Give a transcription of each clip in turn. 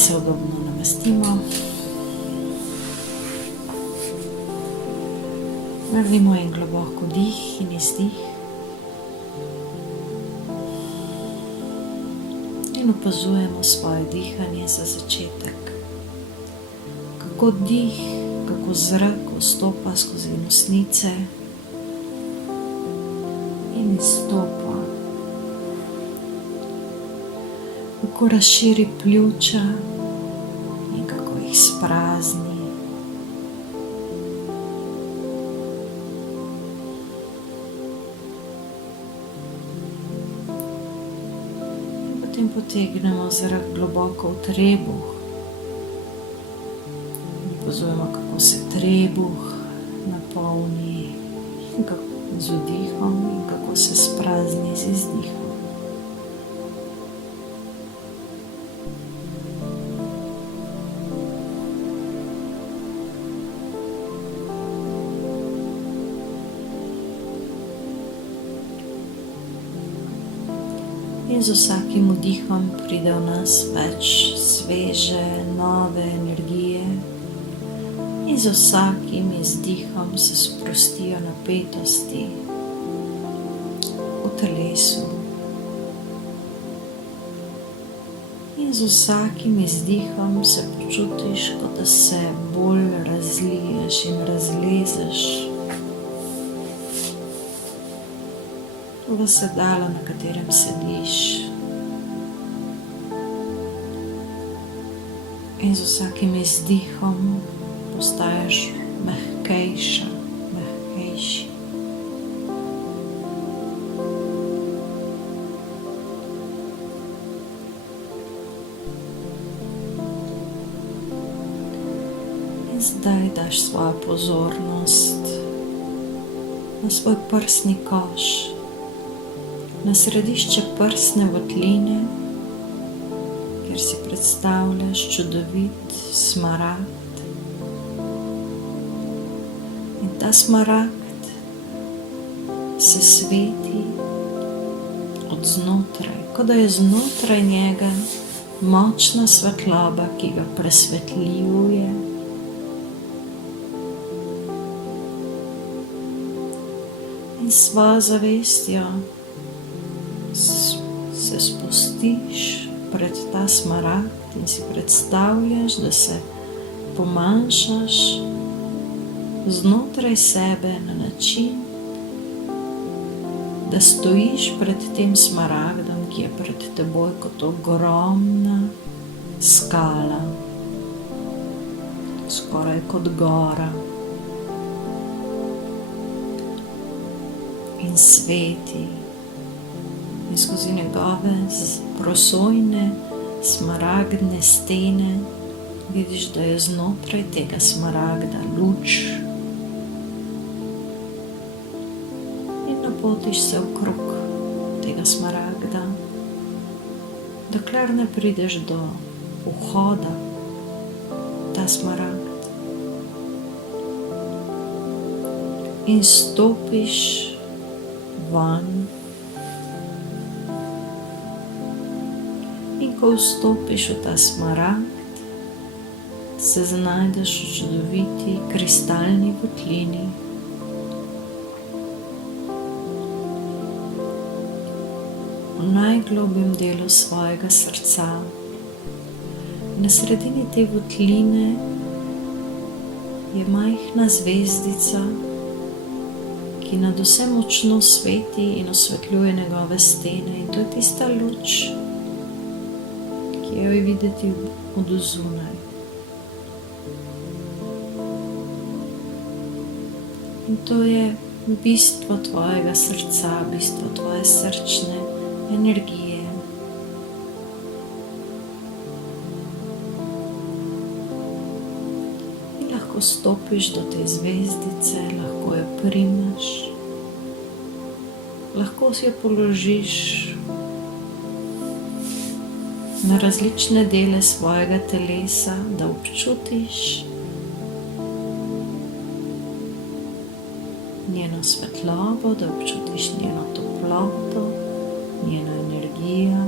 se udobno namestimo. Naredimo en globok vdih in izdih. In opazujemo svoje dihanje za začetek. Kako dih, kako zrak vstopa skozi nosnice in izstopa. Kako razširi pljuča in kako jih sprazni. Potem potegnemo zrak globoko v trebuh. Opazujemo, kako se trebuh napolni z vdihom in kako se sprazni z izdihom. In z vsakim vdihom pride v nas več sveže, nove energije. In z vsakim izdihom se sprostijo napetosti v telesu. In z vsakim izdihom se počutiš, kot da se bolj razliješ in razlezeš v sedalo, na katerem sediš. In z vsakim izdihom postaješ mehkejša, mehkejši. In zdaj daš svojo pozornost na svoj prsni koš, na središče prsne votline, kjer si predstavljaš čudovit smaragd. In ta smaragd se sveti od znotraj, kot da je znotraj njega močna svetloba, ki ga presvetljuje. In s svojo zavestjo se spustiš pred ta smaragd in si predstavljaš, da se pomanjšaš znotraj sebe na način, da stojiš pred tem smaragdom, ki je pred teboj kot ogromna skala, skoraj kot gora. In sveti. In skozi njegove prosojne, smaragdne stene vidiš, da je znotraj tega smaragda luč. In napotiš se okrog tega smaragda, dokler ne prideš do vhoda ta smaragd. In stopiš van. In ko vstopiš v ta smaragd, se znajdeš v čudoviti kristalni votlini. V najglobjem delu svojega srca. Na sredini te votline je majhna zvezdica, ki nad vse močno sveti in osvetljuje njegove stene. In to je tista luč, ki jo je videti od zunaj. In to je bistvo tvojega srca, bistvo tvoje srčne energije. In lahko stopiš do te zvezdice, lahko jo primeš, lahko si jo položiš na različne dele svojega telesa, da občutiš njeno svetlobo, da občutiš njeno toploto, njeno energijo.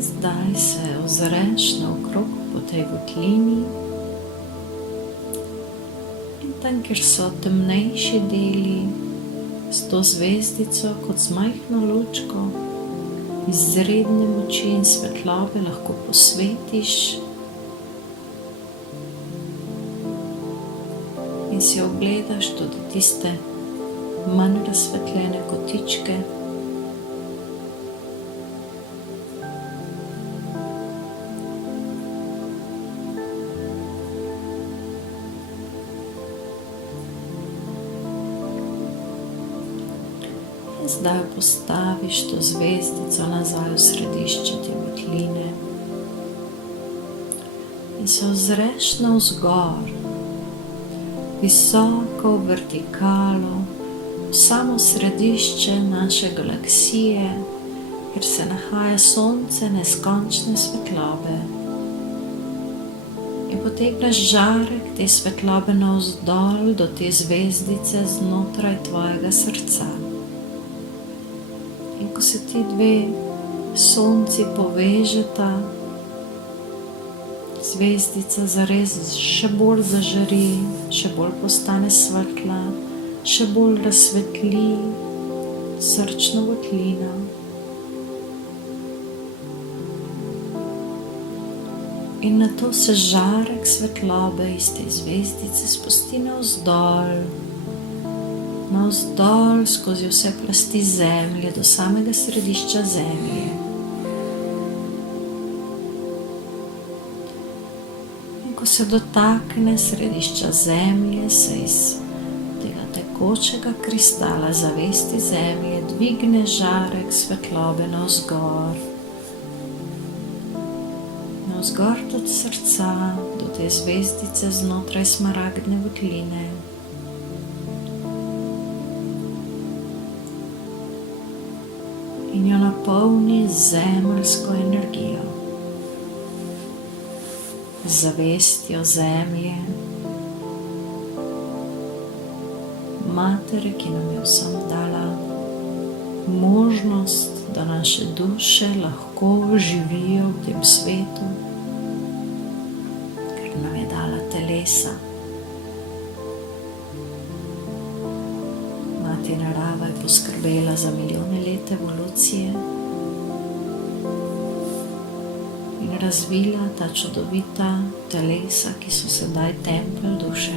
Zdaj se ozreš naokrog po tej votlini in tam, kjer so temnejši deli, s to zvezdico kot z majhno lučko izredne moči in svetlobe lahko posvetiš in si ogledaš tudi tiste manj razsvetljene kotičke. Zdaj postaviš to zvezdico nazaj v središče te votline in se ozreš navzgor, visoko v vertikalo, v samo središče naše galaksije, kjer se nahaja sonce neskončne svetlobe. In potegneš žarek te svetlobe navzdol do te zvezdice znotraj tvojega srca. In ko se ti dve sonci povežeta, zvezdica zares še bolj zažari, še bolj postane svetla, še bolj razsvetli srčno votlino. In nato se žarek svetlobe iz te zvezdice spusti navzdol skozi vse plasti zemlje do samega središča zemlje. In ko se dotakne središča zemlje, se iz tega tekočega kristala zavesti zemlje dvigne žarek svetlobe navzgor od srca do te zvezdice znotraj smaragdne votline. In jo napolni z zemeljsko energijo, z zavestjo zemlje, matere, ki nam je vsem dala možnost, da naše duše lahko živijo v tem svetu, ker nam je dala telesa. Mati narava je poskrbela za milijone let evolucije in razvila ta čudovita telesa, ki so sedaj tempelj duše.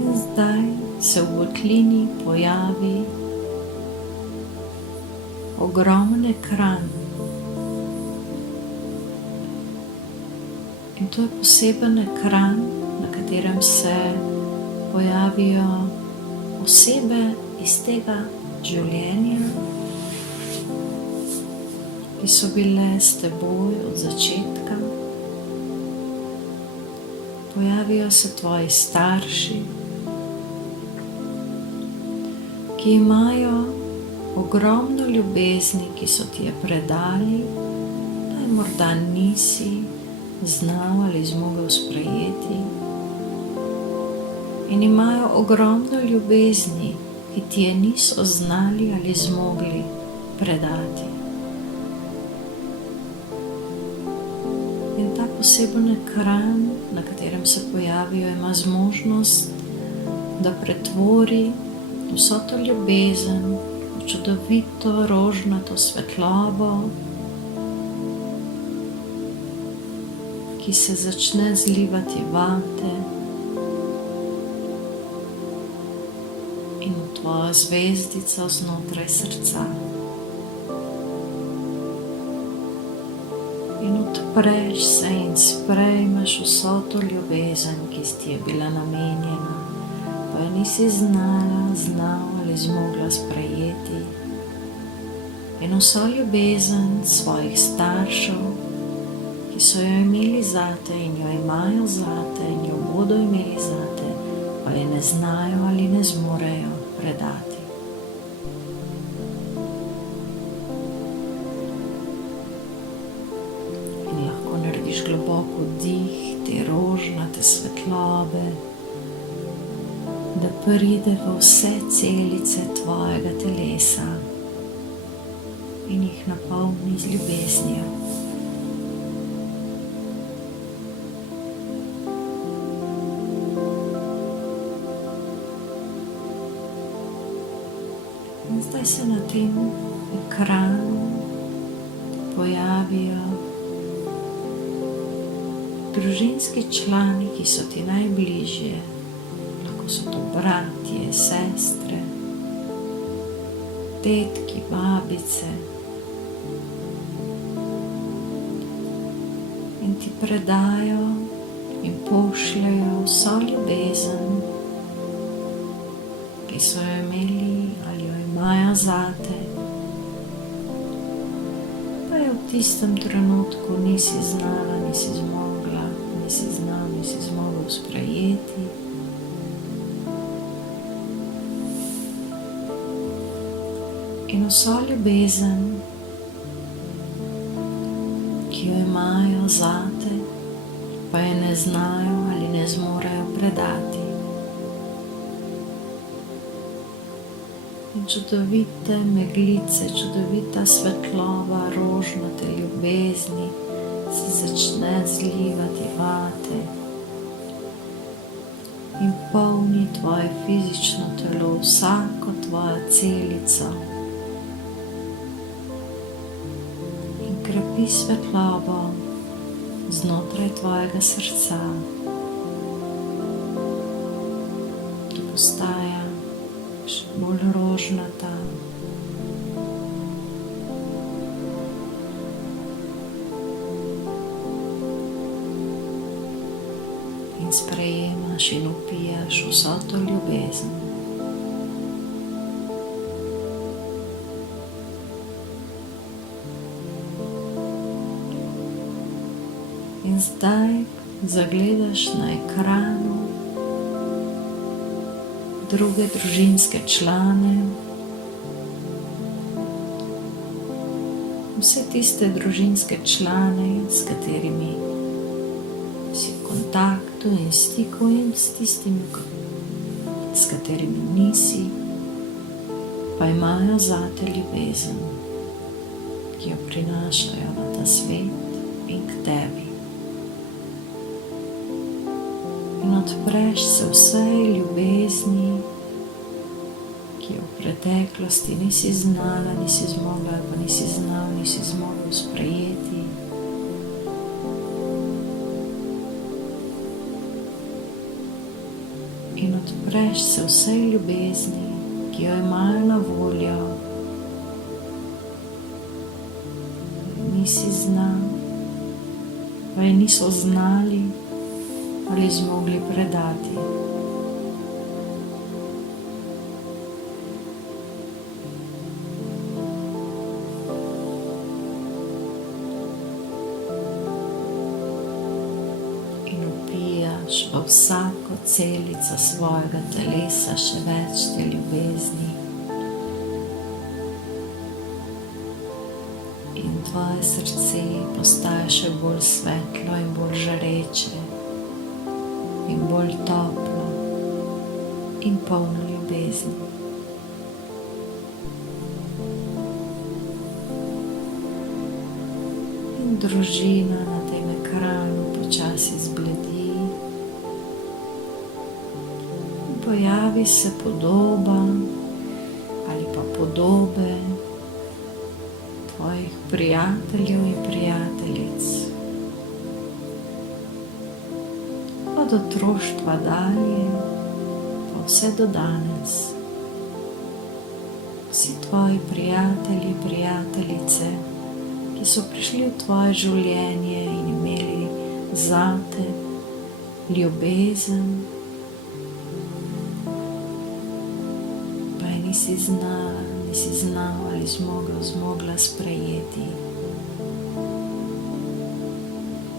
In zdaj se v votlini pojavi ogromen ekran. In to je poseben ekran, na katerem se pojavijo osebe iz tega življenja, ki so bile s teboj od začetka. Pojavijo se tvoji starši, ki imajo ogromno ljubezni, ki so ti je predali, da je morda nisi znal ali zmogel sprejeti. In imajo ogromno ljubezni, ki ti je niso znali ali zmogli predati. In ta poseben ekran, na katerem se pojavijo, ima zmožnost, da pretvori vso to ljubezen v čudovito rožnato svetlobo, ki se začne zlivati vate in v tvojo zvezdico znotraj srca. In odpreš se in sprejmeš vso to ljubezen, ki ti je bila namenjena, pa jo nisi znal ali zmogla sprejeti. In vso ljubezen svojih staršev, ki so jo imeli zate in jo imajo zate in jo bodo imeli zate, pa je ne znajo ali ne zmorejo predati. In lahko narediš globoko dih te rožnate svetlobe da pride v vse celice tvojega telesa in jih napolni z ljubeznijo. In zdaj se na tem ekranu pojavijo družinski člani, ki so ti najbližje. Lahko so to bratje, sestre, tetki, babice. In ti predajo in pošljajo vso ljubezen, ki so jo imeli ali jo imajo zate, pa jo v tistem trenutku nisi znala, nisi zmogla, nisi znal, nisi zmogel sprejeti. In vso ljubezen, ki jo imajo zate, pa je ne znajo ali ne zmorejo predati. In čudovite meglice, čudovita svetloba rožnate ljubezni se začne zlivati vate in polni tvoje fizično telo, vsako tvojo celico. In krepi svetlobo znotraj tvojega srca, ki postaja še bolj rožnata. In sprejemaš in vpijaš vso to ljubezen. In zdaj zagledaš na ekranu druge družinske člane, vse tiste družinske člane, s katerimi si v kontaktu in stiku, in s tistimi, s katerimi nisi, pa imajo zate ljubezen, ki jo prinašajo na ta svet in k tebi. In odpreš se vsej ljubezni, ki jo v preteklosti nisi znala, nisi zmogla, pa nisi znal, nisi zmogel sprejeti. In odpreš se vsej ljubezni, ki jo imajo na voljo, nisi znal, pa je niso znali ali zmogli predati. In vpijaš v vsako celico svojega telesa še več te ljubezni. In tvoje srce postaje še bolj svetlo in bolj žareče in bolj toplo in polno ljubezni. In družina na tem ekranu počasi zbledi in pojavi se podoba ali pa podobe tvojih prijateljev in prijateljic. Od otroštva dalje, pa vse do danes. Vsi tvoji prijatelji, prijateljice, ki so prišli v tvoje življenje in imeli zate ljubezen, pa je nisi znal ali zmogla sprejeti.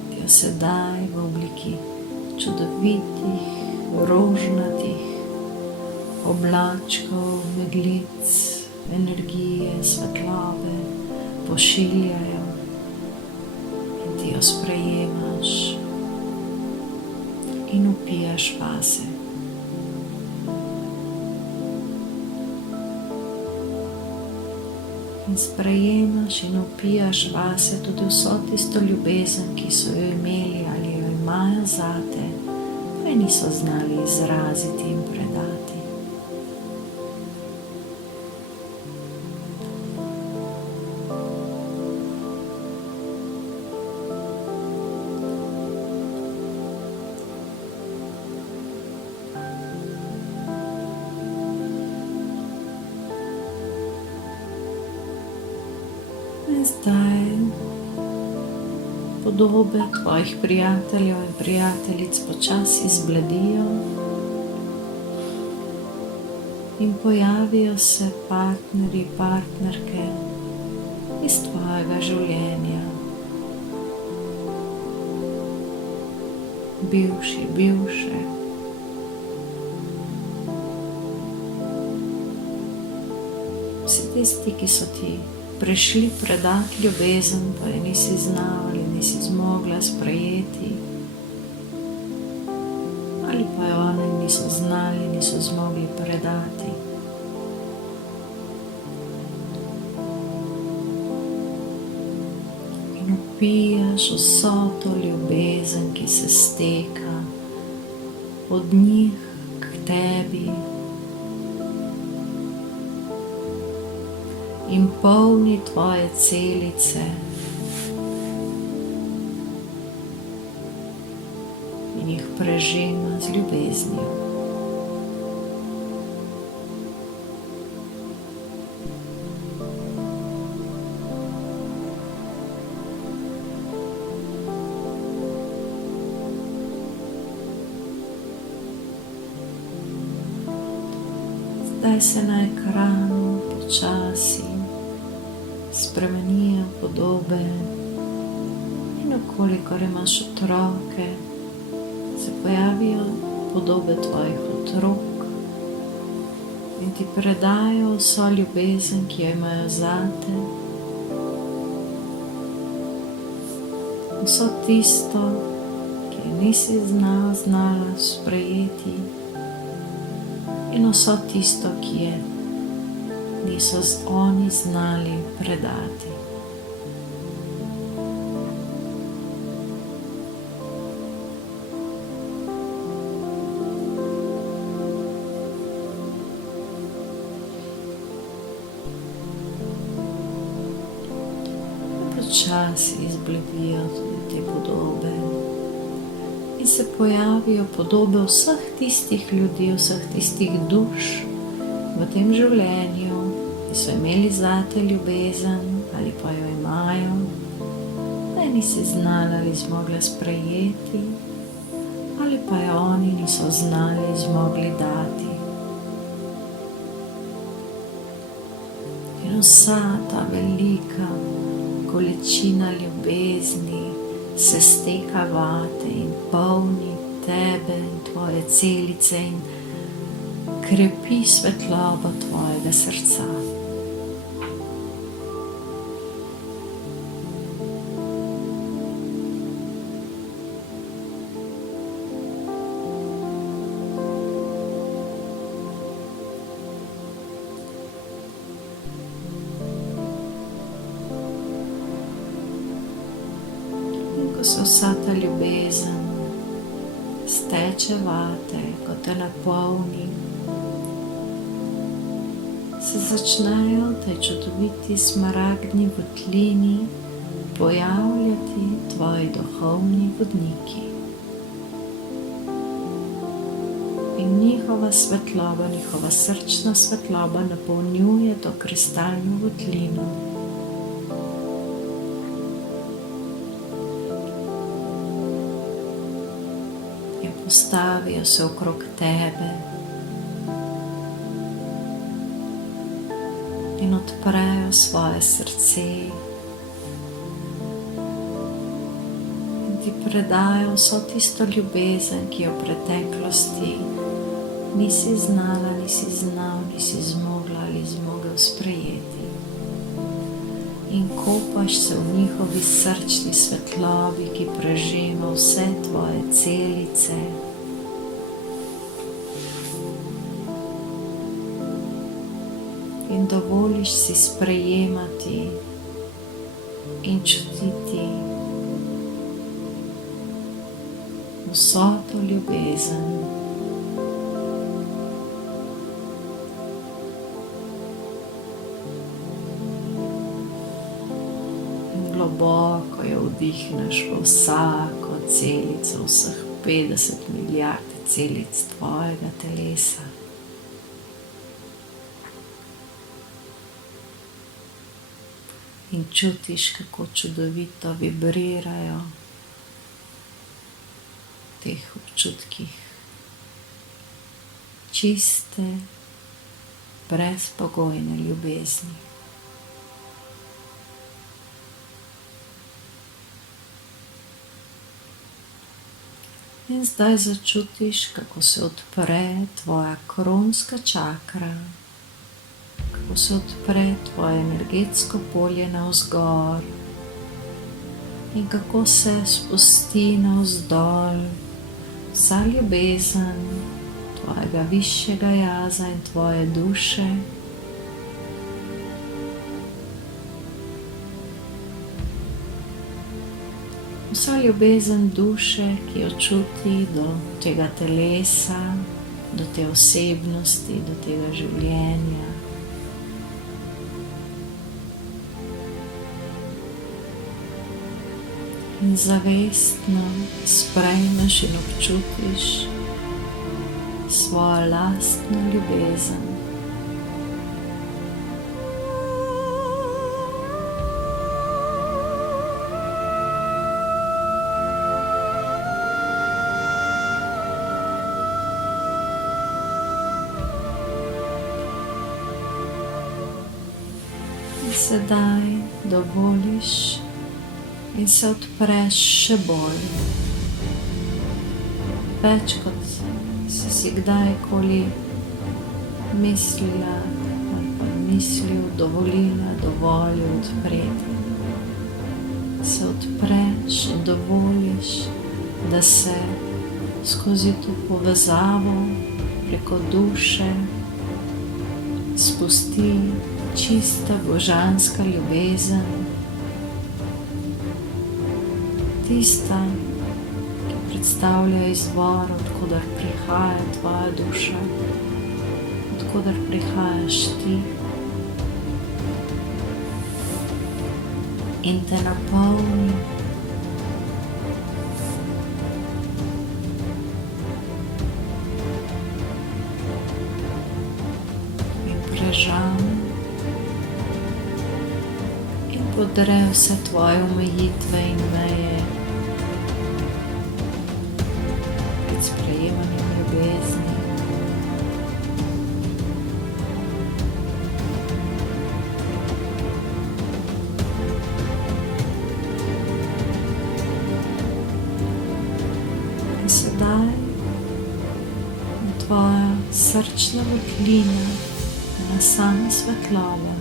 Ti jo sedaj v obliki čudovitih, rožnatih oblačkov, meglic, energije, svetlobe pošiljajo in ti jo sprejemaš in vpijaš vase. sprejemaš in upijaš vase tudi vso tisto ljubezen, ki so jo imeli ali jo imajo zate, pa je niso znali izraziti in predati. In zdaj podobe tvojih prijateljev in prijateljic počasi zbledijo in pojavijo se partnerji, partnerke iz tvojega življenja, bivši, bivše. Vsi tisti, ki so ti prišli predati ljubezen, pa je nisi znal ali nisi zmogla sprejeti, ali pa jo oni niso znali, niso zmogli predati. In upijaš vso to ljubezen, ki se steka od njih k tebi, in polni tvoje celice in jih prežema z ljubeznijo. Zdaj se na ekranu počasi spremenijo podobe in okolikor imaš otroke, se pojavijo podobe tvojih otrok in ti predajo vso ljubezen, ki jo imajo zate, vso tisto, ki jo nisi znala sprejeti, in vso tisto, ki je niso oni znali predati. Počasi izbledijo tudi te podobe in se pojavijo podobe vseh tistih ljudi, vseh tistih duš v tem življenju, ki so imeli zate ljubezen ali pa jo imajo, da je nisi znala ali zmogla sprejeti, ali pa jo oni niso znali zmogli dati. In vsa ta velika količina ljubezni se steka vate in polni tebe in tvoje celice in krepi svetlobo tvojega srca. In ko se vsa ta ljubezen steče vate, ko te napolni, se začnejo tej čudoviti smaragdni votlini pojavljati tvoji duhovni vodniki. In njihova svetloba, njihova srčna svetloba napolnjuje to kristalno votlino. In postavijo se okrog tebe in odprejo svoje srce in ti predajo vso tisto ljubezen, ki jo v preteklosti nisi znala, nisi znal, nisi zmogla ali zmogel sprejeti. In kopaš se v njihovi srčni svetlobi, ki prežema vse tvoje celice. In in dovoliš si sprejemati in čutiti vso to ljubezen. Globoko jo vdihneš v vsako celico, vseh 50 milijard celic tvojega telesa. In čutiš, kako čudovito vibrirajo v teh občutkih čiste, brezpogojne ljubezni. In zdaj začutiš, kako se odpre tvoja kronska čakra, kako se odpre tvoje energetsko polje navzgor in kako se spusti navzdol vsa ljubezen tvojega višjega jaza in tvoje duše. Vsa ljubezen duše, ki jo čuti do tega telesa, do te osebnosti, do tega življenja. In zavestno sprejmeš in občutiš svojo lastno ljubezen. Sedaj dovoliš in se odpreš še bolj, več kot si kdajkoli mislila ali pa mislil, dovolila, dovolil odpreti. Se odpreš in dovoliš, da se skozi to povezavo preko duše spusti čista božanska ljubezen, tista, ki predstavlja izvor, odkudar prihaja tvoja duša, odkudar prihajaš ti, in te napolni in prežame in podre vse tvoje omejitve in meje pred sprejemanjem ljubezni. In sedaj tvoja srčna votlina na same svetlobe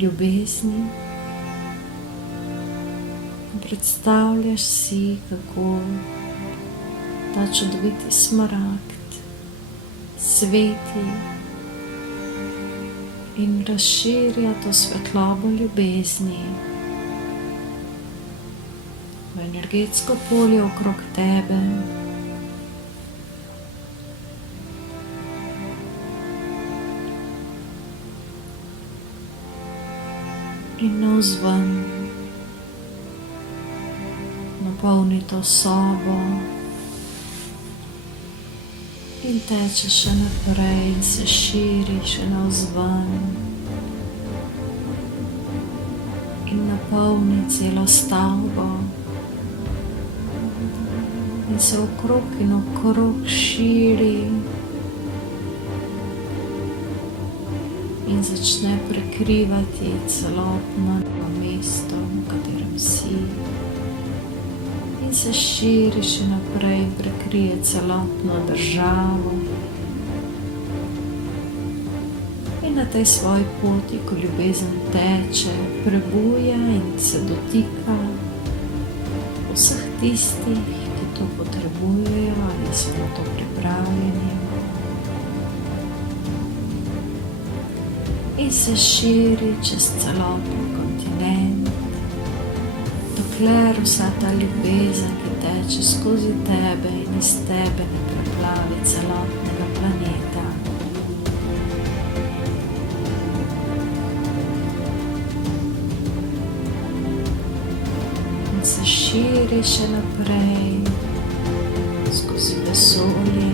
ljubezni. Predstavljaš si, kako ta čudoviti smaragd sveti in razširja to svetlobo ljubezni v energetsko polje okrog tebe. In navzven napolni to sobo in teče še naprej in se širi še navzven in napolni celo stavbo in se okrog in okrog širi in začne prekrivati celotno mesto, v katerem si. In se širi še naprej in prekrije celotno državo. In na tej svoji poti, ko ljubezen teče, prebuja in se dotika vseh tistih, ki to potrebujejo ali so na to pripravljeni. in se širi čez celoten kontinent, dokler vsa ta ljubezen, ki teče skozi tebe in iz tebe, ne preplavi celotnega planeta. In se širi še naprej skozi vesolje,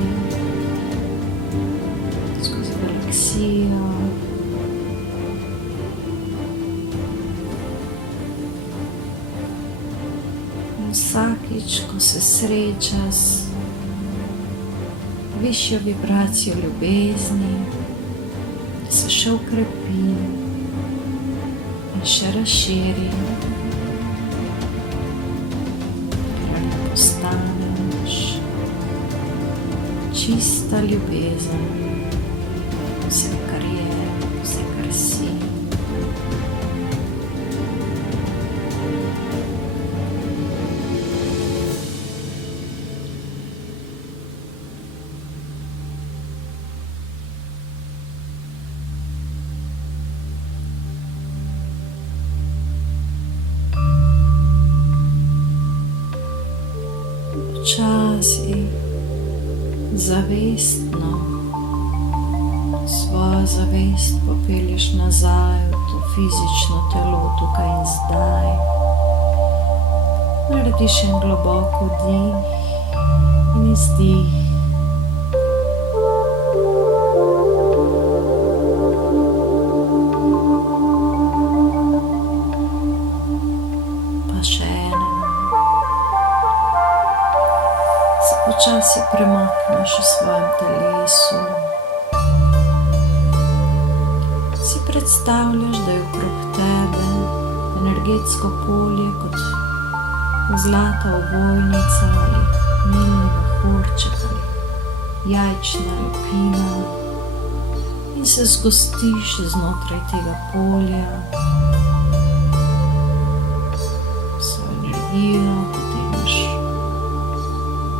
skozi galaksijo. Vsakič, ko se sreča z višjo vibracijo ljubezni, se še ukrepi in še razširi, dokler ne postaneš čista ljubezen, vse, kar je, vse, kar si. Počasi, zavestno svojo zavest popelješ nazaj v to fizično telo tukaj in zdaj. Narediš en globok vdih in izdih. Pa še enega. Počasi premakneš v svojem telesu. Si predstavljaš, da je okrog tebe energetsko polje kot zlata ovojnica ali milni mehurček ali jajčna lupina in se zgostiš znotraj tega polja. Svojo energijo potegneš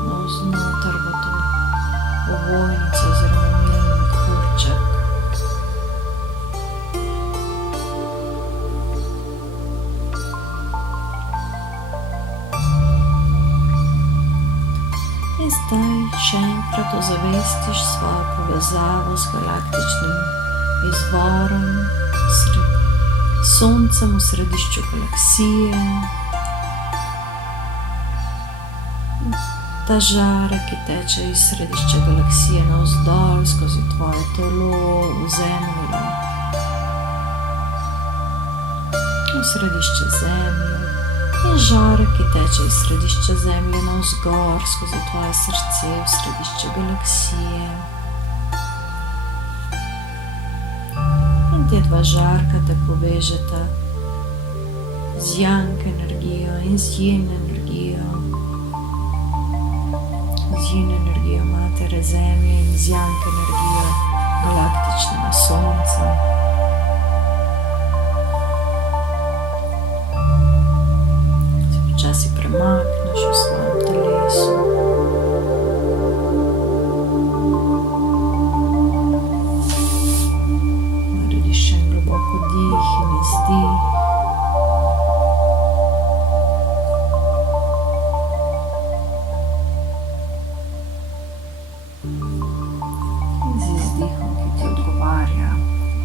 navznoter v to ovojnico oziroma milni mehurček. In zdaj še enkrat ozavestiš svojo povezavo z galaktičnim izvorom, Soncem v središču galaksije. Ta žarek, ki teče iz središča galaksije navzdol skozi tvoje telo v Zemljo, v središče Zemlje, in žarek, ki teče iz središča Zemlje navzgor skozi tvoje srce v središče galaksije. In te dva žarka te povežeta z Yang energijo in z Yin energijo. Z Yin energijo matere Zemlje in z Yang energijo galaktičnega Sonca. Se počasi premakneš v svojem telesu. Narediš še en globok vdih in izdih.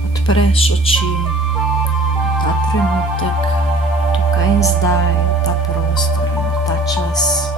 Odpreš oči v ta trenutek, tukaj in zdaj, v ta prostor in v ta čas.